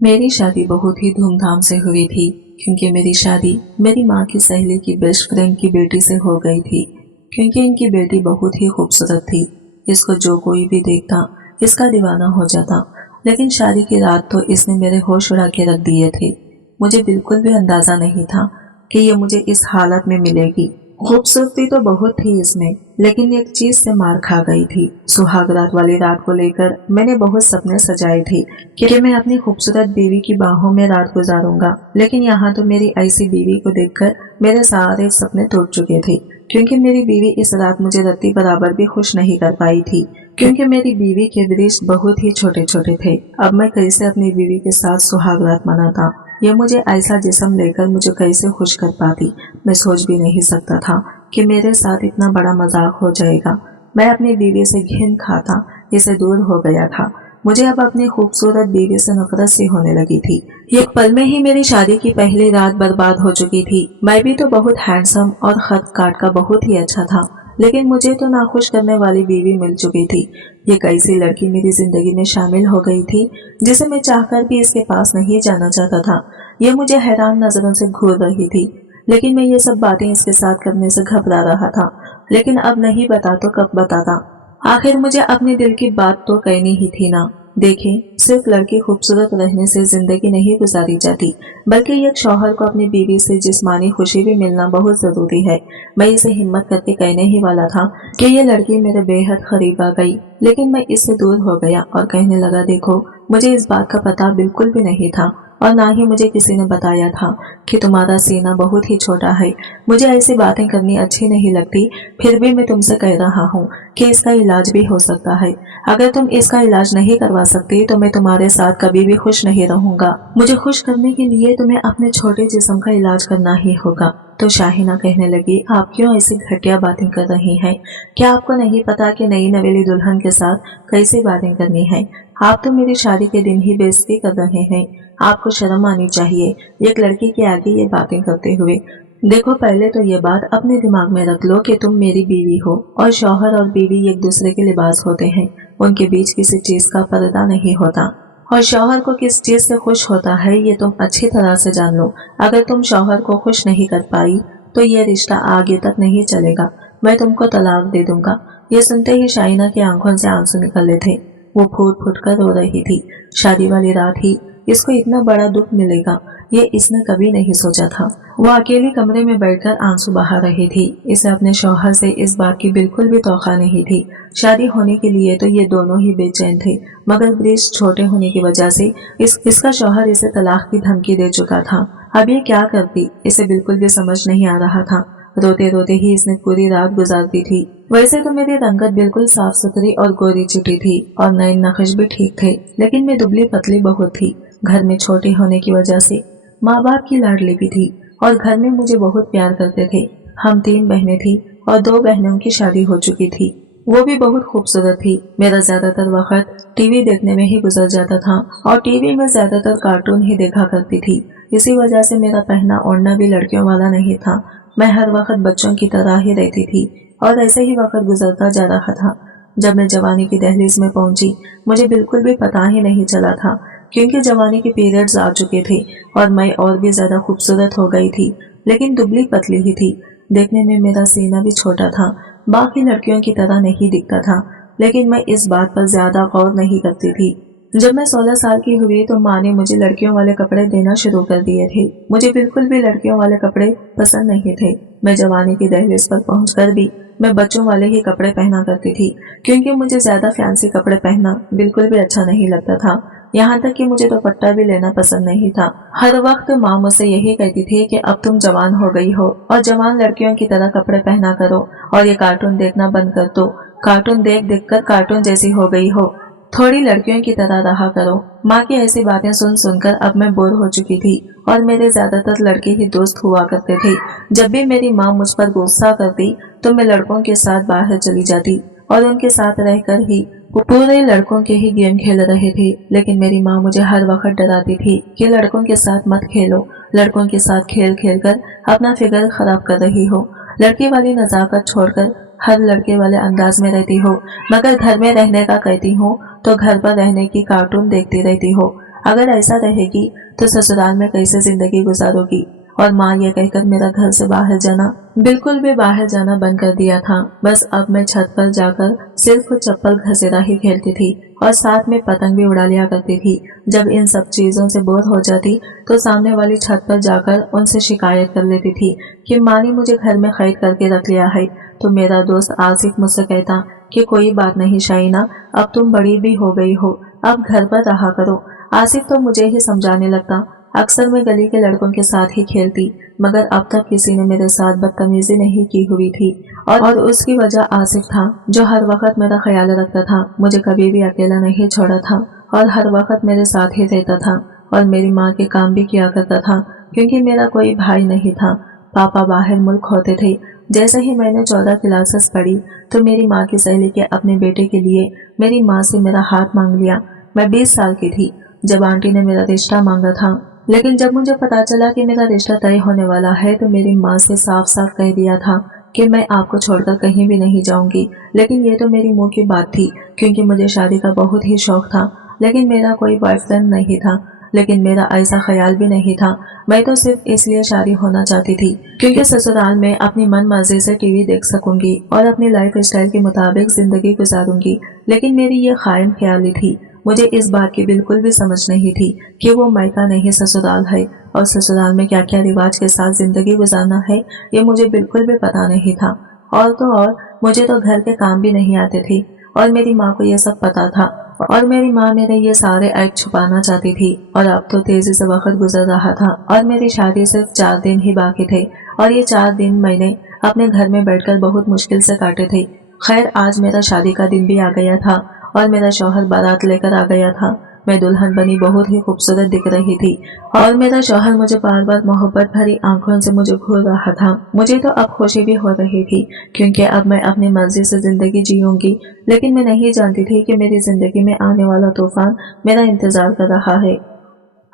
मेरी शादी बहुत ही धूमधाम से हुई थी क्योंकि मेरी शादी मेरी माँ की सहेली की बेस्ट फ्रेंड की बेटी से हो गई थी। क्योंकि इनकी बेटी बहुत ही खूबसूरत थी, इसको जो कोई भी देखता इसका दीवाना हो जाता। लेकिन शादी की रात तो इसने मेरे होश उड़ा के रख दिए थे। मुझे बिल्कुल भी अंदाजा नहीं था कि ये मुझे इस हालत में मिलेगी। खूबसूरती तो बहुत थी इसमें, लेकिन एक चीज से मार खा गई थी। सुहाग रात वाली रात को लेकर मैंने बहुत सपने सजाए थे कि मैं अपनी खूबसूरत बीवी की बाहों में रात गुजारूंगा। लेकिन यहाँ तो मेरी ऐसी बीवी को देखकर मेरे सारे सपने टूट चुके थे। क्योंकि मेरी बीवी इस रात मुझे रत्ती बराबर भी खुश नहीं कर पाई थी, क्योंकि मेरी बीवी के दृश्य बहुत ही छोटे छोटे थे। अब मैं कैसे अपनी बीवी के साथ सुहाग रात मनाता, ये मुझे ऐसा जिस्म लेकर मुझे कैसे खुश कर पाती। मैं सोच भी नहीं सकता था कि मेरे साथ इतना बड़ा मजाक हो जाएगा। मैं अपनी बीवी से घिन खाता इसे दूर हो गया था। मुझे अब अपनी खूबसूरत बीवी से नफरत सी होने लगी थी। एक पल में ही मेरी शादी की पहली रात बर्बाद हो चुकी थी। मैं भी तो बहुत हैंडसम और खत काट का बहुत ही अच्छा था, लेकिन मुझे तो नाखुश करने वाली बीवी मिल चुकी थी। ये कैसी लड़की मेरी जिंदगी में शामिल हो गई थी जिसे मैं चाहकर भी इसके पास नहीं जाना चाहता था। ये मुझे हैरान नजरों से घूर रही थी, लेकिन मैं ये सब बातें इसके साथ करने से घबरा रहा था। लेकिन अब नहीं बता तो कब बताता। आखिर मुझे अपने दिल की बात तो कहनी ही थी ना। देखें, सिर्फ लड़की खूबसूरत रहने से जिंदगी नहीं गुजारी जाती, बल्कि एक शौहर को अपनी बीवी से जिस्मानी खुशी भी मिलना बहुत जरूरी है। मैं इसे हिम्मत करके कहने ही वाला था कि ये लड़की मेरे बेहद करीब आ गई, लेकिन मैं इससे दूर हो गया और कहने लगा, देखो, मुझे इस बात का पता बिल्कुल भी नहीं था और ना ही मुझे किसी ने बताया था कि तुम्हारा सीना बहुत ही छोटा है। मुझे ऐसी बातें करनी अच्छी नहीं लगती, फिर भी मैं तुमसे कह रहा हूँ कि इसका इलाज भी हो सकता है। अगर तुम इसका इलाज नहीं करवा सकती तो मैं तुम्हारे साथ कभी भी खुश नहीं रहूंगा। मुझे खुश करने के लिए तुम्हें अपने छोटे जिस्म का इलाज करना ही होगा। तो शाहिना कहने लगी, आप क्यों ऐसी घटिया बातें कर रही हैं? क्या आपको नहीं पता कि नई नवेली दुल्हन के साथ कैसी बातें करनी है? आप तो मेरी शादी के दिन ही बेइज्जती कर रहे हैं। आपको शर्म आनी चाहिए एक लड़की के आगे ये बातें करते हुए। देखो, पहले तो ये बात अपने दिमाग में रख लो कि तुम मेरी बीवी हो और शौहर और बीवी एक दूसरे के लिबास होते हैं। उनके बीच किसी चीज का पर्दा नहीं होता और शौहर को किस चीज से खुश होता है ये तुम अच्छी तरह से जान लो। अगर तुम शौहर को खुश नहीं कर पाई तो ये रिश्ता आगे तक नहीं चलेगा। मैं तुमको तलाक दे दूंगा। ये सुनते ही शाइना की आंखों से आंसू निकले थे। वो फूट फूट कर रो रही थी। शादी वाली रात ही इसको इतना बड़ा दुख मिलेगा ये इसने कभी नहीं सोचा था। वो अकेली कमरे में बैठकर आंसू बहा रही थी। इसे अपने शौहर से इस बात की बिल्कुल भी तौखा नहीं थी। शादी होने के लिए तो ये दोनों ही बेचैन थे, मगर ब्रिज छोटे होने की वजह से इसका शौहर इसे तलाक की धमकी दे चुका था। अब ये क्या करती इसे बिल्कुल भी समझ नहीं आ रहा था। रोते रोते ही इसने पूरी रात गुजार दी थी। वैसे तो मेरी रंगत बिल्कुल साफ सुथरी और गोरी चिटी थी और नए नक्श भी ठीक थे, लेकिन मैं दुबली पतली बहुत थी। घर में छोटी होने की वजह से माँ बाप की लाडली भी थी और घर में मुझे बहुत प्यार करते थे। हम 3 बहनें थी और 2 बहनों की शादी हो चुकी थी। वो भी बहुत खूबसूरत थी। मेरा ज्यादातर वक्त टीवी देखने में ही गुजर जाता था और टीवी में ज्यादातर कार्टून ही देखा करती थी। इसी वजह से मेरा पहना ओढ़ना भी लड़कियों वाला नहीं था। मैं हर वक्त बच्चों की तरह ही रहती थी और ऐसे ही वक्त गुजरता जा रहा था। जब मैं जवानी की दहलीज में पहुंची मुझे बिल्कुल भी पता ही नहीं चला था, क्योंकि जवानी के पीरियड्स आ चुके थे और मैं और भी ज्यादा खूबसूरत हो गई थी, लेकिन दुबली पतली ही थी। देखने में मेरा सीना भी छोटा था, बाकी लड़कियों की तरह नहीं दिखता था, लेकिन मैं इस बात पर ज्यादा गौर नहीं करती थी। जब मैं 16 साल की हुई तो माँ ने मुझे लड़कियों वाले कपड़े देना शुरू कर दिए थे। मुझे बिल्कुल भी लड़कियों वाले कपड़े पसंद नहीं थे। मैं जवानी की दहलीज पर पहुंचकर भी मैं बच्चों वाले ही कपड़े पहना करती थी, क्योंकि मुझे ज्यादा फैंसी कपड़े पहनना बिल्कुल भी अच्छा नहीं लगता था। यहाँ तक कि मुझे दुपट्टा भी लेना पसंद नहीं था। हर वक्त माँ मुझसे यही कहती थी कि अब तुम जवान हो गई हो और जवान लड़कियों की तरह कपड़े पहना करो और ये कार्टून देखना बंद कर दो। कार्टून देख देख कर कार्टून जैसी हो गई हो, थोड़ी लड़कियों की तरह रहा करो। माँ की ऐसी बातें सुन सुनकर अब मैं बोर हो चुकी थी और मेरे ज्यादातर लड़के ही दोस्त हुआ करते थे। जब भी मेरी माँ मुझ पर गुस्सा करती तो मैं लड़कों के साथ बाहर चली जाती और उनके साथ रहकर ही पूरे लड़कों के ही गेम खेल रहे थे। लेकिन मेरी माँ मुझे हर वक्त डराती थी कि लड़कों के साथ मत खेलो, लड़कों के साथ खेल खेल कर अपना फिगर खराब कर रही हो, लड़की वाली नजाकत छोड़कर हर लड़के वाले अंदाज में रहती हो, मगर घर में रहने का कहती हूँ तो घर पर रहने की कार्टून देखती रहती हो। अगर ऐसा रहेगी तो ससुराल में कैसे जिंदगी गुजारोगी। और माँ ये कहकर मेरा घर से बाहर जाना, बिल्कुल भी बाहर जाना बंद कर दिया था। बस अब मैं छत पर जाकर सिर्फ चप्पल घसेरा ही खेलती थी और साथ में पतंग भी उड़ा लिया करती थी। जब इन सब चीजों से बोर हो जाती तो सामने वाली छत पर जाकर उनसे शिकायत कर लेती थी कि माँ ने मुझे घर में कैद करके रख लिया है। तो मेरा दोस्त आसिफ मुझसे कहता कि कोई बात नहीं शाइना, अब तुम बड़ी भी हो गई हो, अब घर पर रहा करो। आसिफ तो मुझे ही समझाने लगता। अक्सर मैं गली के लड़कों के साथ ही खेलती, मगर अब तक किसी ने मेरे साथ बदतमीजी नहीं की हुई थी। और उसकी वजह आसिफ था, जो हर वक्त मेरा ख्याल रखता था, मुझे कभी भी अकेला नहीं छोड़ा था और हर वक्त मेरे साथ ही रहता था और मेरी माँ के काम भी किया करता था, क्योंकि मेरा कोई भाई नहीं था। पापा बाहर मुल्क होते थे। जैसे ही मैंने 14 क्लासेस पढ़ी तो मेरी माँ की सहेली के अपने बेटे के लिए मेरी माँ से मेरा हाथ मांग लिया। मैं 20 साल की थी जब आंटी ने मेरा रिश्ता मांगा था, लेकिन जब मुझे पता चला कि मेरा रिश्ता तय होने वाला है तो मेरी माँ से साफ साफ कह दिया था कि मैं आपको छोड़कर कहीं भी नहीं जाऊंगी। लेकिन ये तो मेरी मुंह की बात थी, क्योंकि मुझे शादी का बहुत ही शौक था, लेकिन मेरा कोई बॉयफ्रेंड नहीं था। लेकिन मेरा ऐसा ख्याल भी नहीं था। मैं तो सिर्फ इसलिए शादी होना चाहती थी क्योंकि ससुराल में अपनी मन मर्जी से टीवी देख सकूंगी और अपनी लाइफ स्टाइल के मुताबिक जिंदगी गुजारूंगी। लेकिन मेरी ये कायम ख्याली थी। मुझे इस बात की बिल्कुल भी समझ नहीं थी कि वो मायका नहीं ससुराल है और ससुराल में क्या क्या रिवाज के साथ जिंदगी गुजारना है, ये मुझे बिल्कुल भी पता नहीं था। और तो और मुझे तो घर के काम भी नहीं आते थे और मेरी माँ को ये सब पता था और मेरी माँ मेरे ये सारे ऐप छुपाना चाहती थी। और अब तो तेजी से वक्त गुजर रहा था और मेरी शादी सिर्फ 4 दिन ही बाकी थे और ये 4 दिन मैंने अपने घर में बैठकर बहुत मुश्किल से काटे थे। खैर, आज मेरा शादी का दिन भी आ गया था और मेरा शौहर बारात लेकर आ गया था। मैं दुल्हन बनी बहुत ही खूबसूरत दिख रही थी और मेरा शौहर मुझे बार बार मोहब्बत भरी आंखों से मुझे घूर रहा था। मुझे तो अब खुशी भी हो रही थी क्योंकि अब मैं अपनी मर्जी से जिंदगी जीऊंगी। लेकिन मैं नहीं जानती थी कि मेरी जिंदगी में आने वाला तूफान मेरा इंतजार कर रहा है।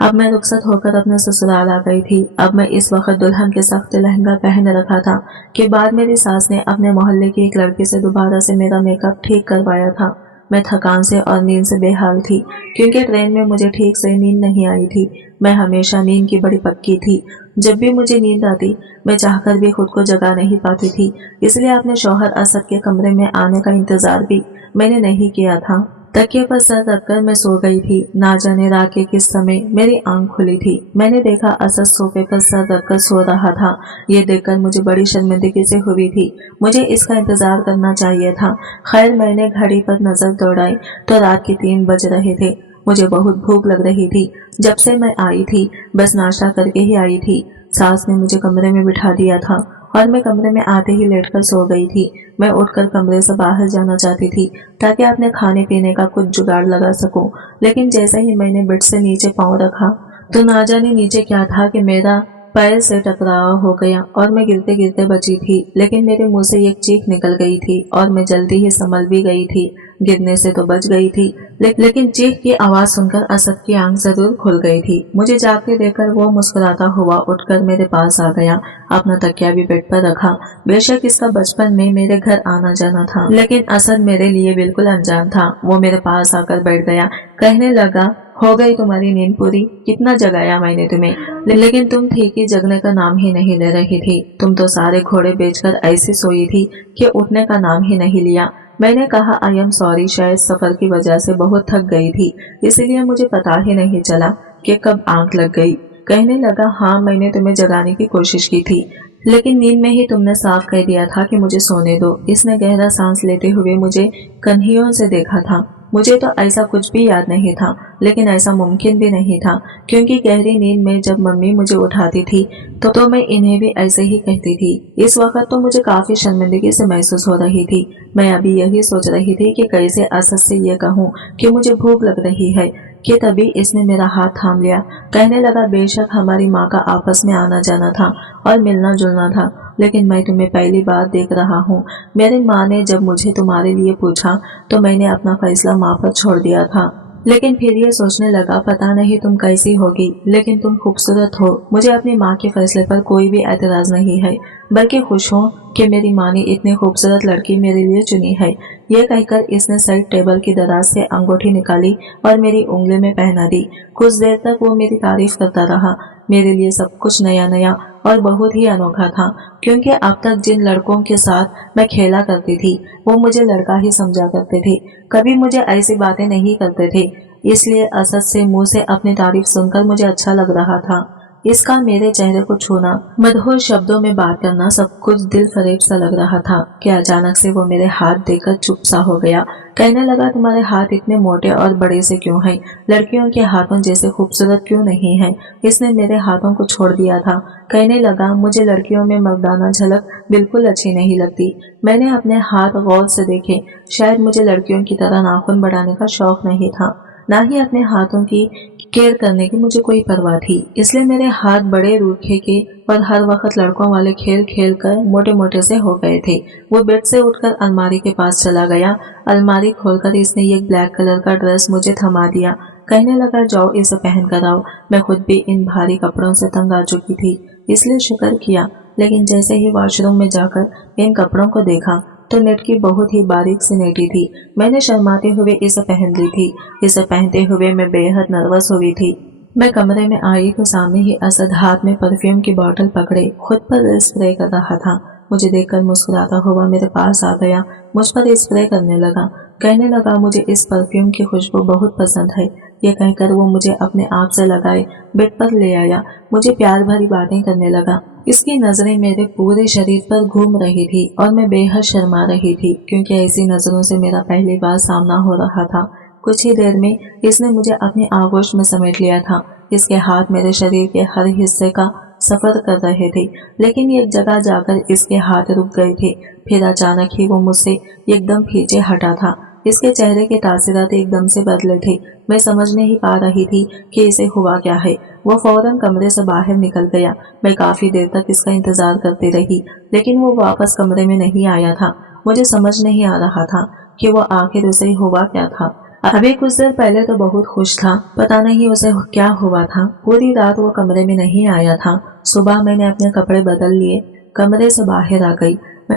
अब मैं रुखसत होकर अपने ससुराल आ गई थी। अब मैं इस वक्त दुल्हन के सख्त लहंगा पहन रखा था कि बाद मेरी सास ने अपने मोहल्ले की एक लड़की से दोबारा से मेरा मेकअप ठीक करवाया था। मैं थकान से और नींद से बेहाल थी क्योंकि ट्रेन में मुझे ठीक से नींद नहीं आई थी। मैं हमेशा नींद की बड़ी पक्की थी। जब भी मुझे नींद आती मैं चाहकर भी खुद को जगा नहीं पाती थी, इसलिए अपने शौहर असद के कमरे में आने का इंतजार भी मैंने नहीं किया था। तकिए पर सर रखकर मैं सो गई थी। ना जाने रात के किस समय मेरी आंख खुली थी। मैंने देखा असद सोफे पर सर रखकर सो रहा था। ये देखकर मुझे बड़ी शर्मिंदगी से हुई थी। मुझे इसका इंतजार करना चाहिए था। खैर, मैंने घड़ी पर नजर दौड़ाई तो रात के 3 बज रहे थे। मुझे बहुत भूख लग रही थी। जब से मैं आई थी बस नाश्ता करके ही आई थी। सास ने मुझे कमरे में बिठा दिया था और मैं कमरे में आते ही लेटकर सो गई थी। मैं उठकर कमरे से बाहर जाना चाहती थी ताकि अपने खाने पीने का कुछ जुगाड़ लगा सकूं, लेकिन जैसे ही मैंने बेड से नीचे पांव रखा तो ना जाने नीचे क्या था कि मेरा पैर से टकराव हो गया और मैं गिरते गिरते बची थी। लेकिन मेरे मुंह से एक चीख निकल गई थी और मैं जल्दी ही संभल भी गई थी। गिरने से तो बच गई थी, लेकिन चीख की आवाज सुनकर असद की आंख जरूर खुल गई थी। मुझे जागते देखकर वो मुस्कुराता हुआ उठकर मेरे पास आ गया। अपना तकिया भी बेड पर रखा। बेशक इसका बचपन में मेरे घर आना जाना था, लेकिन असद मेरे लिए बिल्कुल अनजान था। वो मेरे पास आकर बैठ गया। कहने लगा, हो गई तुम्हारी नींद पूरी? कितना जगाया मैंने तुम्हें, लेकिन तुम ठीक ही जगने का नाम ही नहीं ले रही थी। तुम तो सारे घोड़े बेचकर ऐसी सोई थी कि उठने का नाम ही नहीं लिया। मैंने कहा, आई एम सॉरी, शायद सफर की वजह से बहुत थक गई थी, इसलिए मुझे पता ही नहीं चला कि कब आंख लग गई। कहने लगा, हाँ, मैंने तुम्हें जगाने की कोशिश की थी, लेकिन नींद में ही तुमने साफ कह दिया था कि मुझे सोने दो। इसने गहरा सांस लेते हुए मुझे कन्हियों से देखा था। मुझे तो ऐसा कुछ भी याद नहीं था, लेकिन ऐसा मुमकिन भी नहीं था क्योंकि गहरी नींद में जब मम्मी मुझे उठाती थी तो मैं इन्हें भी ऐसे ही कहती थी। इस वक्त तो मुझे काफी शर्मिंदगी से महसूस हो रही थी। मैं अभी यही सोच रही थी कि कैसे असद से ये कहूँ कि मुझे भूख लग रही है कि तभी इसने मेरा हाथ थाम लिया। कहने लगा, बेशक हमारी माँ का आपस में आना जाना था और मिलना जुलना था, लेकिन मैं तुम्हें पहली बार देख रहा हूँ। मेरी माँ ने जब मुझे तुम्हारे लिए पूछा तो मैंने अपना फैसला माँ पर छोड़ दिया था। लेकिन फिर ये सोचने लगा पता नहीं तुम कैसी होगी, लेकिन तुम खूबसूरत हो। मुझे अपनी माँ के फैसले पर कोई भी एतराज नहीं है, बल्कि खुश हूँ कि मेरी माँ ने इतनी खूबसूरत लड़की मेरे लिए चुनी है। ये कहकर इसने साइड टेबल की दराज से अंगूठी निकाली और मेरी उंगली में पहना दी। कुछ देर तक वो मेरी तारीफ करता रहा। मेरे लिए सब कुछ नया नया और बहुत ही अनोखा था, क्योंकि अब तक जिन लड़कों के साथ मैं खेला करती थी वो मुझे लड़का ही समझा करते थे, कभी मुझे ऐसी बातें नहीं करते थे। इसलिए असद से मुंह से अपनी तारीफ सुनकर मुझे अच्छा लग रहा था। इसका मेरे चेहरे को छूना, मधुर शब्दों में बात करना सब कुछ दिल फरेब सा लग रहा था कि अचानक से वो मेरे हाथ देखकर चुप सा हो गया। कहने लगा तुम्हारे हाथ इतने मोटे और बड़े से क्यों हैं? लड़कियों के हाथों जैसे खूबसूरत क्यों नहीं है? इसने मेरे हाथों को छोड़ दिया था। कहने लगा मुझे लड़कियों में मर्दाना झलक बिल्कुल अच्छी नहीं लगती। मैंने अपने हाथ गौर से देखे। शायद मुझे लड़कियों की तरह नाखून बढ़ाने का शौक नहीं था, ना ही अपने हाथों की केयर करने की मुझे कोई परवाह थी। इसलिए मेरे हाथ बड़े रूखे के और हर वक्त लड़कों वाले खेल खेल कर मोटे मोटे से हो गए थे। वो बेड से उठकर अलमारी के पास चला गया। अलमारी खोलकर इसने एक ब्लैक कलर का ड्रेस मुझे थमा दिया। कहने लगा जाओ इसे पहन कर आओ। मैं खुद भी इन भारी कपड़ों से तंग आ चुकी थी, इसलिए शुक्र किया। लेकिन जैसे ही वॉशरूम में जाकर इन कपड़ों को देखा तो नेट की बहुत ही बारीक सी नेटी थी। मैंने शर्माते हुए इसे पहन ली थी। इसे पहनते हुए मैं बेहद नर्वस हो गई थी। मैं कमरे में आई तो सामने ही असद हाथ में परफ्यूम की बोतल पकड़े खुद पर स्प्रे कर रहा था। मुझे देखकर मुस्कुराता हुआ मेरे पास आ गया, मुझ पर स्प्रे करने लगा। कहने लगा मुझे इस परफ्यूम की खुशबू बहुत पसंद है। ये कहकर वो मुझे अपने आप से लगाए बेड पर ले आया। मुझे प्यार भरी बातें करने लगा। इसकी नजरें मेरे पूरे शरीर पर घूम रही थी और मैं बेहद शर्मा रही थी, क्योंकि ऐसी नजरों से मेरा पहली बार सामना हो रहा था। कुछ ही देर में इसने मुझे अपने आगोश में समेट लिया था। इसके हाथ मेरे शरीर के हर हिस्से का सफर कर रहे थे, लेकिन एक जगह जाकर इसके हाथ रुक गए थे। फिर अचानक ही वो मुझसे एकदम पीछे हटा था। इसके चेहरे के तासीरात एकदम से बदले थे। मैं समझ नहीं पा रही थी कि इसे हुआ क्या है। वो फौरन कमरे से बाहर निकल गया। मैं काफी देर तक इसका इंतजार करती रही, लेकिन वो वापस कमरे में नहीं आया था। मुझे समझ नहीं आ रहा था कि वो आखिर उसे हुआ क्या था। अभी कुछ देर पहले तो बहुत खुश था, पता नहीं उसे क्या हुआ था। पूरी रात वो कमरे में नहीं आया था। सुबह मैंने अपने कपड़े बदल लिए, कमरे से बाहर आ गई।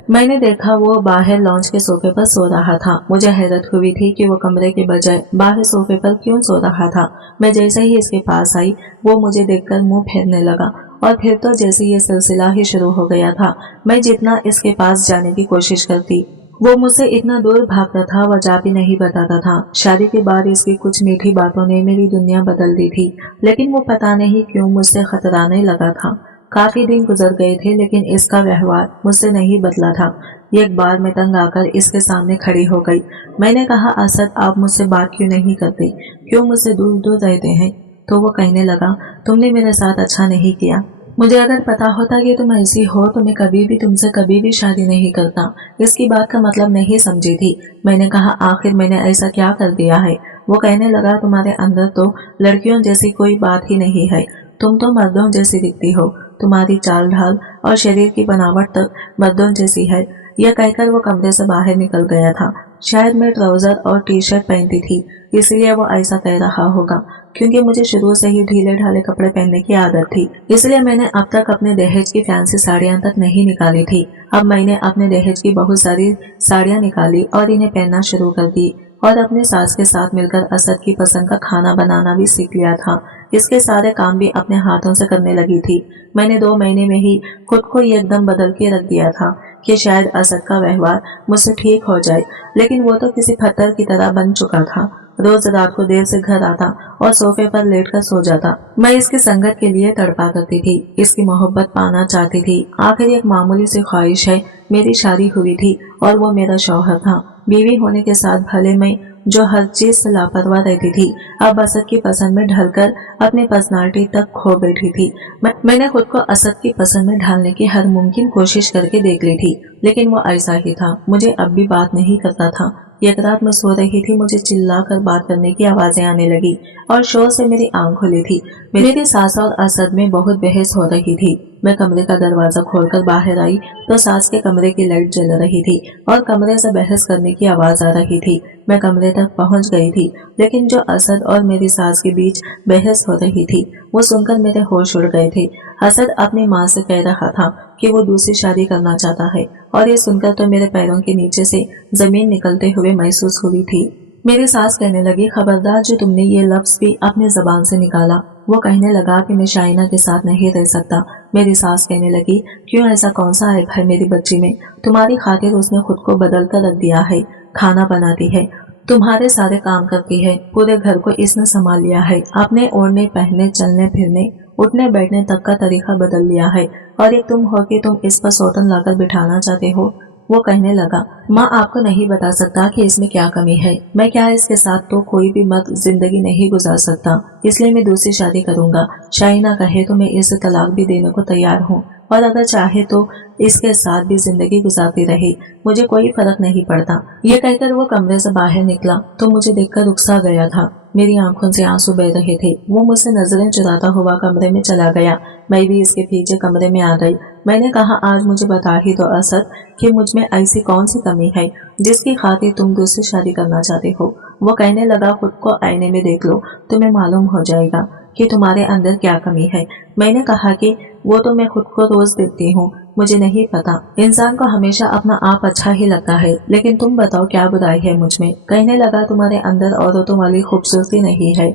मैंने देखा वो बाहर लॉन्च के सोफे पर सो रहा था। मुझे हैरत हुई थी कि वो कमरे के बजाय बाहर सोफे पर क्यों सो रहा था। मैं जैसे ही इसके पास आई वो मुझे देखकर मुंह फेरने लगा और फिर तो जैसे ये सिलसिला ही शुरू हो गया था। मैं जितना इसके पास जाने की कोशिश करती वो मुझसे इतना दूर भागता था, वह जा भी नहीं बताता था। शादी के बाद इसकी कुछ मीठी बातों ने मेरी दुनिया बदल दी थी, लेकिन वो पता नहीं क्यों मुझसे खतराने लगा था। काफी दिन गुजर गए थे, लेकिन इसका व्यवहार मुझसे नहीं बदला था। एक बार मैं तंग आकर इसके सामने खड़ी हो गई। मैंने कहा असद आप मुझसे बात क्यों नहीं करते, क्यों मुझसे दूर दूर रहते हैं? तो वो कहने लगा तुमने मेरे साथ अच्छा नहीं किया। मुझे अगर पता होता कि तुम ऐसी हो तो मैं कभी भी तुमसे कभी भी शादी नहीं करता। इसकी बात का मतलब नहीं समझी थी। मैंने कहा आखिर मैंने ऐसा क्या कर दिया है? वो कहने लगा तुम्हारे अंदर तो लड़कियों जैसी कोई बात ही नहीं है, तुम तो मर्दों जैसी दिखती हो। तुम्हारी चाल ढाल और शरीर की बनावट तक मर्दों जैसी है। यह कहकर वो कमरे से बाहर निकल गया था। शायद मैं ट्राउजर और टी शर्ट पहनती थी, इसलिए वो ऐसा कह रहा होगा। क्योंकि मुझे शुरू से ही ढीले ढाले कपड़े पहनने की आदत थी, इसलिए मैंने अब तक अपने दहेज की फैंसी साड़ियां तक नहीं निकाली थी। अब मैंने अपने दहेज की बहुत सारी साड़ियां निकाली और इन्हें पहनना शुरू कर दी, और अपने सास के साथ मिलकर असद की पसंद का खाना बनाना भी सीख लिया था। इसके सारे काम भी अपने हाथों से करने लगी थी। मैंने 2 महीने में ही खुद को एकदम बदल के रख दिया था कि शायद असद का व्यवहार मुझसे ठीक हो जाए, लेकिन वो तो किसी पत्थर की तरह बन चुका था। रोज रात को देर से घर आता और सोफे पर लेटकर सो जाता। मैं इसकी संगत के लिए तड़पा करती थी, इसकी मोहब्बत पाना चाहती थी। आखिर एक मामूली सी ख्वाहिश है, मेरी शादी हुई थी और वो मेरा शौहर था। बीवी होने के साथ भले मैं जो हर चीज से लापरवाह रहती थी, अब असद की पसंद में ढलकर अपनी पर्सनालिटी तक खो बैठी थी। मैंने खुद को असद की पसंद में ढालने की हर मुमकिन कोशिश करके देख ली थी, लेकिन वो ऐसा ही था, मुझे अब भी बात नहीं करता था। एक रात मैं सो रही थी, मुझे चिल्लाकर बात करने की आवाजें आने लगी और शोर से मेरी आंख खुली थी। मेरी सास और असद में बहुत बहस हो रही थी। मैं कमरे का दरवाजा खोलकर बाहर आई तो सास के कमरे की लाइट जल रही थी और कमरे से बहस करने की आवाज आ रही थी। मैं कमरे तक पहुंच गई थी, लेकिन जो असद और मेरी सास के बीच बहस हो रही थी वो सुनकर मेरे होश उड़ गए थे। असद अपनी माँ से कह रहा था कि वो दूसरी शादी करना चाहता है और ये सुनकर तो मेरे पैरों के नीचे से जमीन निकलते हुए महसूस हुई थी। मेरी सास कहने लगी, खबरदार जो तुमने ये लफ्ज भी अपनी जबान से निकाला। वो कहने लगा कि मैं शाइना के साथ नहीं रह सकता। मेरी सास कहने लगी, क्यों, ऐसा कौन सा ऐप है मेरी बच्ची में? तुम्हारी खातिर उसने खुद को बदल कर रख दिया है। खाना बनाती है, तुम्हारे सारे काम करती है, पूरे घर को इसने संभाल लिया है। अपने ओढ़ने, पहनने, चलने फिरने, उठने बैठने तक का तरीका बदल लिया है और एक तुम हो कि तुम इस पर सौतन लाकर बिठाना चाहते हो। वो कहने लगा, माँ आपको नहीं बता सकता कि इसमें क्या कमी है। मैं क्या इसके साथ तो कोई भी मर्द जिंदगी नहीं गुजार सकता, इसलिए मैं दूसरी शादी करूंगा। शाइना कहे तो मैं इसे तलाक भी देने को तैयार हूँ और अगर चाहे तो इसके साथ भी जिंदगी गुजारती रहे, मुझे कोई फर्क नहीं पड़ता। ये कहकर वो कमरे से बाहर निकला तो मुझे देखकर रुखसा गया था। मेरी आंखों से आंसू बह रहे थे। वो मुझसे नजरें चुराता हुआ कमरे में चला गया। मैं भी इसके पीछे कमरे में आ गई। मैंने कहा, आज मुझे बता ही दो असद कि मुझ में ऐसी कौन सी कमी है जिसकी खातिर तुम दूसरी शादी करना चाहते हो। वो कहने लगा, खुद को आईने में देख लो, तुम्हें मालूम हो जाएगा कि तुम्हारे अंदर क्या कमी है। मैंने कहा कि वो तो मैं खुद को रोज देखती हूँ, मुझे नहीं पता। इंसान को हमेशा अपना आप अच्छा ही लगता है, लेकिन तुम बताओ क्या बुराई है मुझ में। कहने लगा, तुम्हारे अंदर औरतों वाली खूबसूरती नहीं है।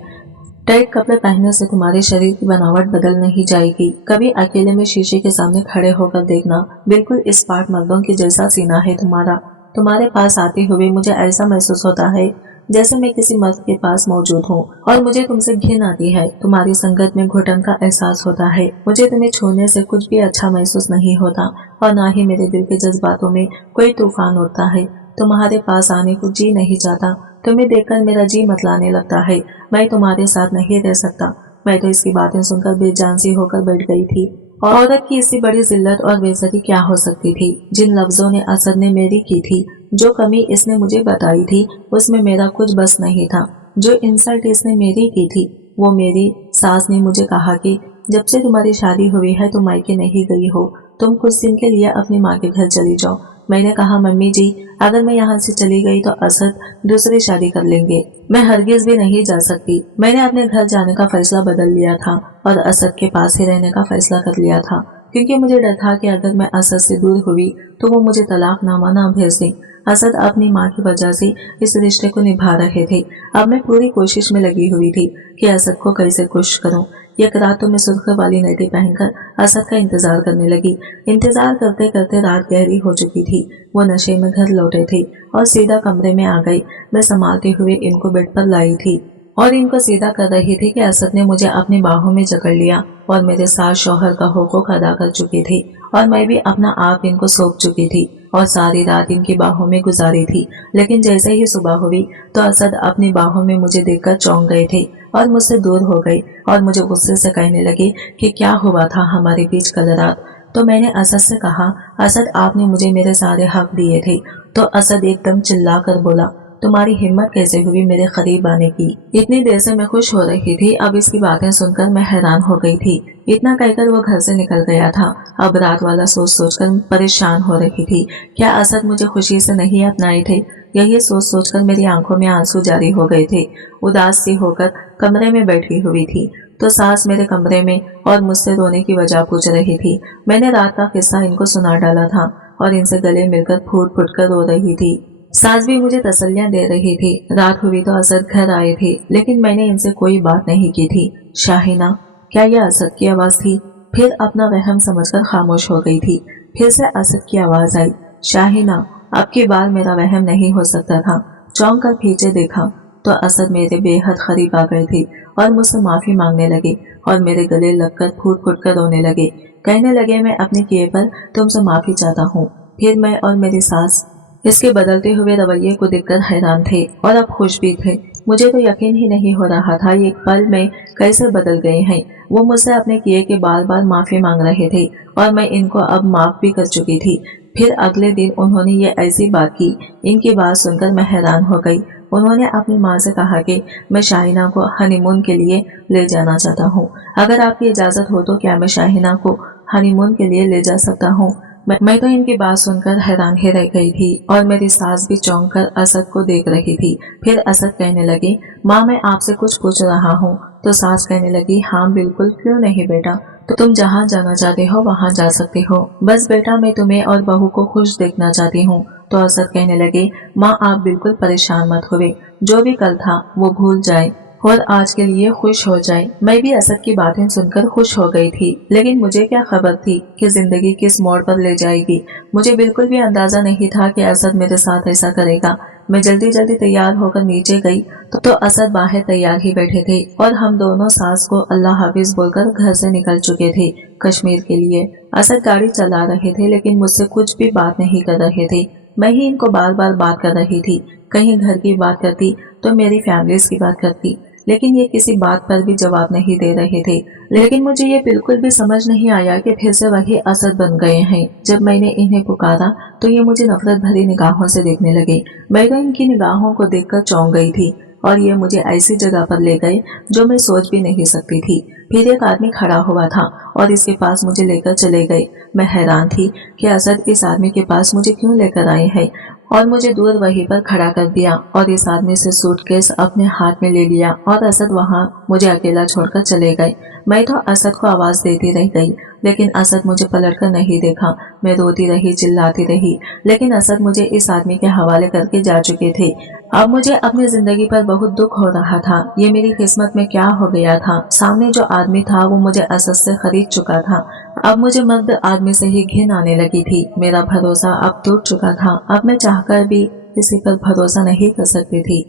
टाइट कपड़े पहनने से तुम्हारे शरीर की बनावट बदल नहीं जाएगी। कभी अकेले में शीशे के सामने खड़े होकर देखना, बिल्कुल स्मार्ट मर्दों के जैसा सीना है तुम्हारा। तुम्हारे पास आते हुए मुझे ऐसा महसूस होता है जैसे मैं किसी मर्द के पास मौजूद हूँ और मुझे तुमसे घिन आती है। तुम्हारी संगत में घुटन का एहसास होता है। मुझे तुम्हें छोड़ने से कुछ भी अच्छा महसूस नहीं होता और ना ही मेरे दिल के जज्बातों में कोई तूफान उठता है। तुम्हारे पास आने को जी नहीं चाहता। तुम्हें देखकर मेरा जी मतलाने लगता है। मैं तुम्हारे साथ नहीं रह सकता। मैं तो इसकी बातें सुनकर बेजान सी होकर बैठ गई थी। औरत की इससे बड़ी जिल्लत और बेइज्जती क्या हो सकती थी। जिन लफ्जों ने असद ने मेरी की थी, जो कमी इसने मुझे बताई थी, उसमें मेरा कुछ बस नहीं था। जो इंसल्ट इसने मेरी की थी, वो मेरी सास ने मुझे कहा कि जब से तुम्हारी शादी हुई है तुम मायके नहीं गई हो, तुम कुछ दिन के लिए अपनी माँ के घर चली जाओ। मैंने कहा, मम्मी जी, अगर मैं यहाँ से चली गई तो असद दूसरी शादी कर लेंगे। मैं हरगिज भी नहीं जा सकती। मैंने अपने घर जाने का फैसला बदल लिया था और असद के पास ही रहने का फैसला कर लिया था, क्योंकि मुझे डर था कि अगर मैं असद से दूर हुई तो वो मुझे तलाकनामा ना भेज दें। असद अपनी माँ की वजह से इस रिश्ते को निभा रहे थे। अब मैं पूरी कोशिश में लगी हुई थी कि असद को कैसे खुश करूं। एक रात तो मैं सुर्ख वाली नाइटी पहनकर असद का इंतजार करने लगी। इंतजार करते करते रात गहरी हो चुकी थी। वो नशे में घर लौटे थे और सीधा कमरे में आ गई। मैं संभालते हुए इनको बेड पर लाई थी और इनको सीधा कर रही थी कि असद ने मुझे अपनी बाहों में जकड़ लिया और मेरे साथ शौहर का हुकूक अदा कर चुकी थी और मैं भी अपना आप इनको सौंप चुकी थी और सारी रात इनकी बाहों में गुजारी थी। लेकिन जैसे ही सुबह हुई तो असद अपनी बाहों में मुझे देखकर चौंक गए थे और मुझसे दूर हो गए और मुझे गुस्से से कहने लगे कि क्या हुआ था हमारे बीच कल रात। तो मैंने असद से कहा, असद आपने मुझे मेरे सारे हक दिए थे। तो असद एकदम चिल्ला कर बोला, तुम्हारी हिम्मत कैसे हुई मेरे करीब आने की। इतनी देर से मैं खुश हो रही थी, अब इसकी बातें सुनकर मैं हैरान हो गई थी। इतना कहकर वो घर से निकल गया था। अब रात वाला सोच सोचकर परेशान हो रही थी। क्या असद मुझे खुशी से नहीं अपनाए थे? यही सोच सोचकर मेरी आंखों में आंसू जारी हो गए थे। उदास सी होकर कमरे में बैठी हुई थी तो सास मेरे कमरे में और मुझसे रोने की वजह पूछ रही थी। मैंने रात का किस्सा इनको सुना डाला था और इनसे गले मिलकर फूट फूट कर रो रही थी। सास भी मुझे तसल्लियां दे रही थी। रात हुई तो असद घर आए थे, लेकिन मैंने इनसे कोई बात नहीं की थी। शाहिना, क्या यह असद की आवाज थी? फिर अपना वहम समझकर खामोश हो गई थी। फिर से असद की आवाज आई, शाहिना। अब की बार मेरा वहम नहीं हो सकता था। चौंक कर पीछे देखा तो असद मेरे बेहद करीब आ गए थे और मुझसे माफी मांगने लगे और मेरे गले लगकर फूट फूट कर रोने लगे। कहने लगे, मैं अपने किए पर तुमसे माफी चाहता हूँ। फिर मैं और मेरी सास इसके बदलते हुए रवैये को देखकर हैरान थे और अब खुश भी थे। मुझे तो यकीन ही नहीं हो रहा था ये एक पल में कैसे बदल गए हैं। वो मुझसे अपने किए के बार बार माफी मांग रहे थे और मैं इनको अब माफ भी कर चुकी थी। फिर अगले दिन उन्होंने ये ऐसी बात की। इनकी बात सुनकर मैं हैरान हो गई। उन्होंने अपनी माँ से कहा कि मैं शाहिना को हनीमून के लिए ले जाना चाहता हूँ। अगर आपकी इजाजत हो तो क्या मैं शाहिना को हनीमून के लिए ले जा सकता हूँ। मैं तो इनकी बात सुनकर हैरान ही रह गई थी और मेरी सास भी चौंक कर असद को देख रही थी। फिर असद कहने लगे, माँ मैं आपसे कुछ पूछ रहा हूँ। तो सास कहने लगी, हाँ बिल्कुल, क्यों नहीं बेटा, तो तुम जहाँ जाना चाहते हो वहाँ जा सकते हो, बस बेटा मैं तुम्हें और बहू को खुश देखना चाहती हूँ। तो असद कहने लगे, माँ आप बिल्कुल परेशान मत होवे, जो भी कल था वो भूल जाए और आज के लिए खुश हो जाए। मैं भी असद की बातें सुनकर खुश हो गई थी, लेकिन मुझे क्या खबर थी कि जिंदगी किस मोड़ पर ले जाएगी। मुझे बिल्कुल भी अंदाजा नहीं था कि असद मेरे साथ ऐसा करेगा। मैं जल्दी जल्दी तैयार होकर नीचे गई तो असद बाहर तैयार ही बैठे थे और हम दोनों सास को अल्लाह हाफिज बोलकर घर से निकल चुके थे कश्मीर के लिए। असद गाड़ी चला रहे थे लेकिन मुझसे कुछ भी बात नहीं कर रहे थे। मैं ही इनको बार बार बात कर रही थी, कहीं घर की बात करती तो मेरी फैमिलीज की बात करती, लेकिन ये किसी बात पर भी जवाब नहीं दे रहे थे। लेकिन मुझे ये बिल्कुल भी समझ नहीं आया कि फिर से वही असद बन गए हैं। जब मैंने इन्हें पुकारा तो ये मुझे नफरत भरी निगाहों से देखने लगे। मैं तो इनकी निगाहों को देखकर चौंक गई थी और ये मुझे ऐसी जगह पर ले गए जो मैं सोच भी नहीं सकती थी। फिर एक आदमी खड़ा हुआ था और इसके पास मुझे लेकर चले गए। मैं हैरान थी कि असद इस आदमी के पास मुझे क्यों लेकर आए हैं और मुझे दूर वहीं पर खड़ा कर दिया और इस आदमी से सूटकेस अपने हाथ में ले लिया और असद वहाँ मुझे अकेला छोड़कर चले गए। मैं तो असद को आवाज देती रह गई, लेकिन असद मुझे पलटकर नहीं देखा। मैं रोती रही, चिल्लाती रही, लेकिन असद मुझे इस आदमी के हवाले करके जा चुके थे। अब मुझे अपनी जिंदगी पर बहुत दुख हो रहा था। ये मेरी किस्मत में क्या हो गया था। सामने जो आदमी था वो मुझे असद से खरीद चुका था। अब मुझे मर्द आदमी से ही घिन आने लगी थी। मेरा भरोसा अब टूट चुका था। अब मैं चाहकर भी किसी पर भरोसा नहीं कर सकती थी।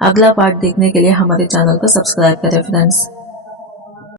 अगला पार्ट देखने के लिए हमारे चैनल को सब्सक्राइब करें फ्रेंड्स।